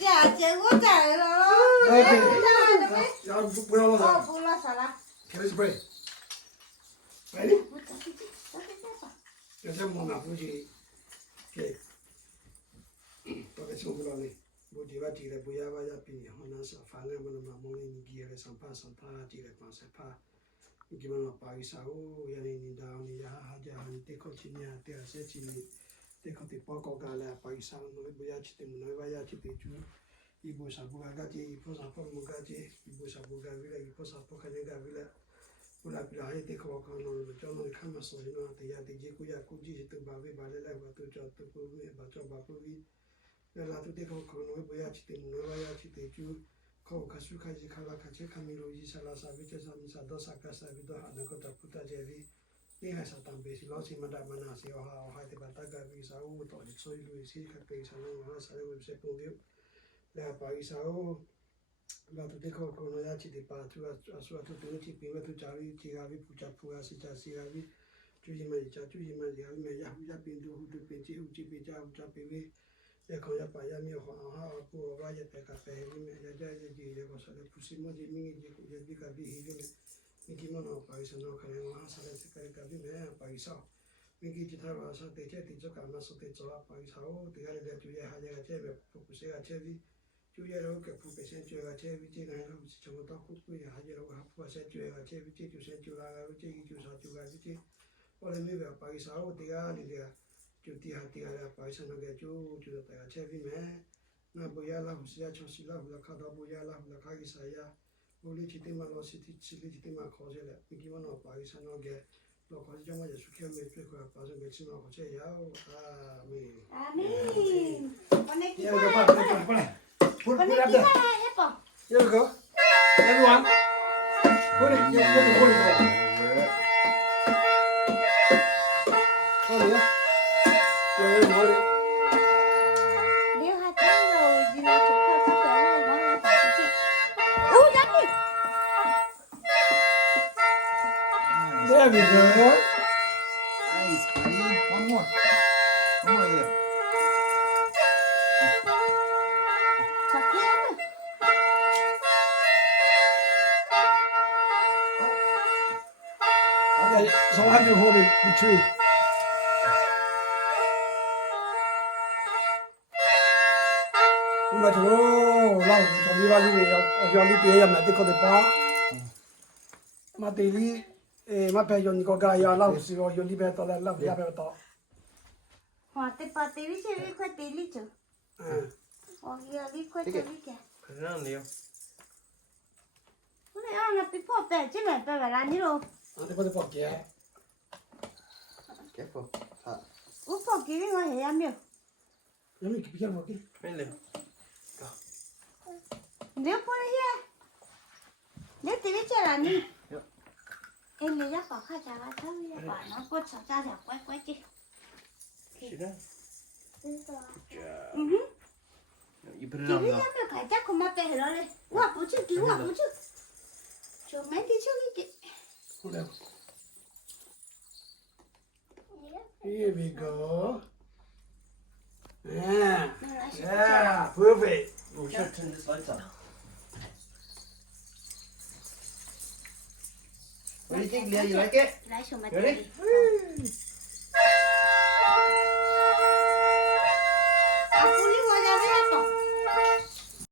dạ chị có chạy rồi đó. Ya bu yana da. Ô, bula sala. Kere spray. Ready? Ya sen mo na fuji. Ke. To ke sun bulo ni. Bu di ba ti le bu ya ba ya pi ni hona sa fa le mo na mo ni gi le san pa ti le pa se pa. Gi mo na pa isa o ya ni da ni ya ha ja ni te ko chi ni a te se chi ni. Te ko te po ko ga la pa isa no bu ya chi te mo no ba ya chi te ju. Ibu sabu gaji, ibu sabu mugaji, ibu sabu gavila, ibu sabu kanya gavila. Ula pila hai dekho kono jono kama so ino te ya te jiku ya kuji tu bawe bale la ba tu jo tu pu me ba jo ba pu vi. La tu dekho kono bo ya chite no ya chite ju ko kasu ka ji kala ka che kamilo ji sala sa vi che sa mi sa do sa ka sa vi do ha na ko ta puta je vi. Ni ha sa tam be si lo si ma da mana si o ha te ba ta ga vi sa u to ni so lu si ka pe sa no ha sa le se pu vi. La paisa o la tu dekho kono ya chi de pa tu a su tu tu chi pe tu cha vi chi ga vi pu cha pu ga si cha si ga vi chu ji ma cha chu ji ma ya me ya pe du hu tu pe chi hu chi pe cha hu cha pe vi ya ko ya pa ya mi ho ha pu va ya pe ka pe vi me ya ja ya ji ya ko sa le pu si mo ji mi ji ku ya vi ka vi hi vi me mi ki mo no paisa no ka le ha sa le se ka vi me paisa mi ki chi tha va sa te che ti cho ka ma so te cho paisa o te ga le tu ya ha ya che be pu se ga che vi 주의로 그 배선주가 제비지가 하고 저것도 국부야 하지라고 하고 배선주가 제비지 주선주가 제기 주사주가 비지 원래는 바이사오 디가 리가 주티하티가 바이사노게 주주다 제비메 나 보야라 후시야 초시라 후라 카다 보야라 후라 카기사야 우리 지티마로 시티 지티마 코제라 이기만어 바이사노게 너 거기 좀 이제 숙회하면 될 거야. 봐서 맥시마 거제 야오 아멘. 아멘. 오늘 야, 기뻐해. 이거 봐, 빨리. 오늘 기뻐해. 예뻐. 이거 everyone 머리 머리 머리야 여기 머리 Nếu hai tháng rồi thì là chụp theo các bé rồi nó là phải chị. Ui đánh đi. there we go Nice, buddy. One more here. Chặt kia nữa. okay so how do you hold it the tree mà chúng nó lâu cho đi vào đi cho đi bây giờ mà đi có được ba mà đi đi mà bây giờ có cái ya lâu xí rồi đi bây giờ là lâu ya bây giờ Hòa tê bà tê lý xe lý khoai tê lý chứ. Hòa kia lý khoai tê lý kìa. 그러네요. Ủa này ăn là bị phô bè chứ mẹ bè là như đâu. anh có thể bỏ kia Careful. 자, Ủa phô kia cái ngồi hệ miêu. giống như cái một cái 빨리. Nếu phô này kia. Nếu tê lý xe là như. Em này chắc có khai trả là thơm như vậy. Nó có trả ra thì quay quay chứ. 싫어? 이 Chị 브레랑 biết 나. lắm rồi phải chắc không mắc bè rồi đây. Ủa bố chứ cứu bố chứ. Chỗ mấy tí trước đi chị. 그래. Here we go. Yeah. Yeah, perfect. Oh, should turn this lights on. What do you think, Leah? You like it? Lấy xuống mặt Ready? đi.